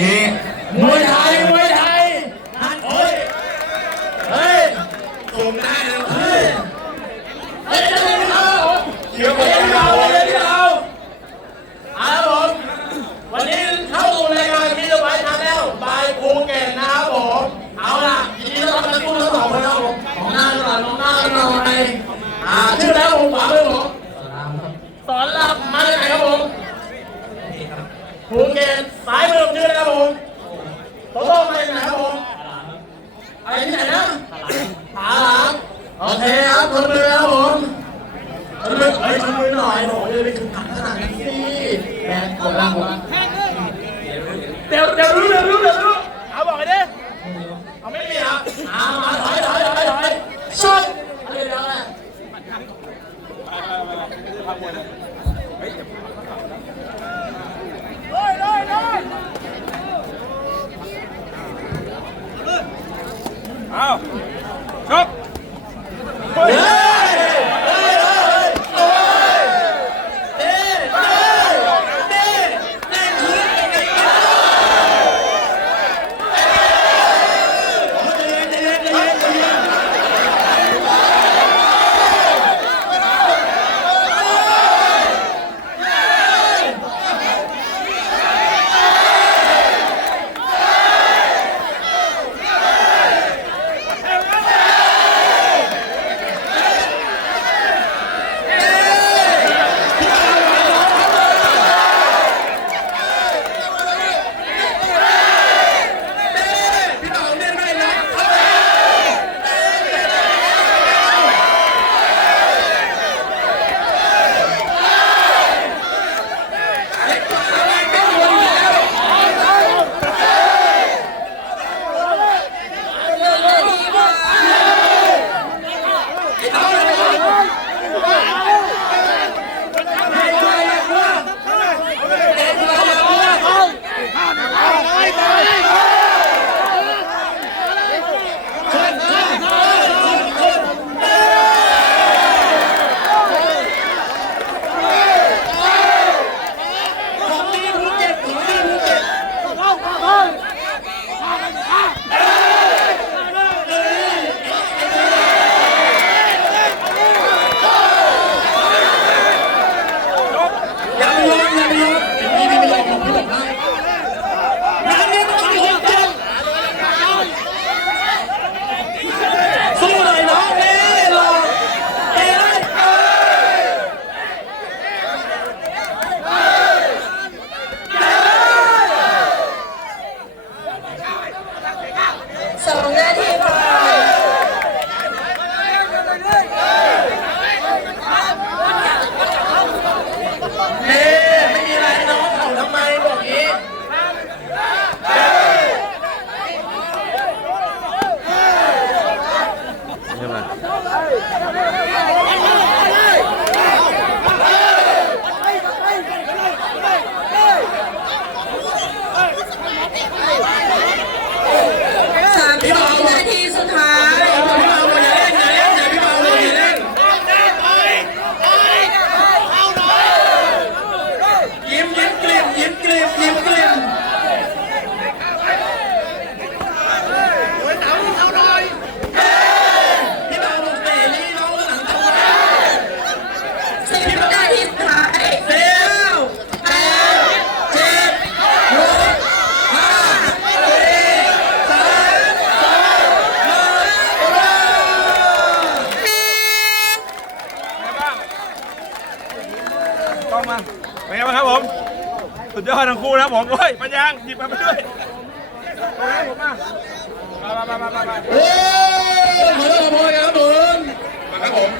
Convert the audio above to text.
นี่มวยไทยมวยไทยฮันเฮ้ยเฮ้ยส่งได้แล้วเฮ้ยเฮ้ยเดี๋ยวเดี๋ยวเดี๋ยวเดี๋ยวเดี๋ยวเดี๋ยวเดี๋ยวเอาละผมวันนี้เข้าสู่รายการมีเดอะไวท์ชาแนลบายภูเก็ตนะครับผมเอาล่ะทีนี้เราจะพูดทั้งสองคนนะครับผมของหน้าหน่อยของหน้าหน่อยอ่าชื่อแล้วผมฝากด้วยผมสอนรามมาจากไหนครับผม ภูเก็ตสายมือผมชื่ออะไรครับผมโตโต้มาจากไหนครับผมอะไร ที่ไหนนะผาหลังโอเคครับทนมือครับผมทนมือเฮ้ยทนมือหน่อยโหจะไปถึงขันขนาดนี้สิแรงกดล่างกดล่างเดี๋ยวเดี๋ยวรู้เดี๋ยวรู้เดี๋ยวรู้เอาบอกไปดิเอาไม่มีอะอ่ามาถอยถอยถอยถอย องมาเป็นไงบ้างครับผม สุดยอดทั้งคู่นะครับผมเฮ้ยปัญญางหยิบมาไปด้วยตรงนี้ผมมามามามามามาเฮ้ยขอโทษขอโทษครับผมมาครับผม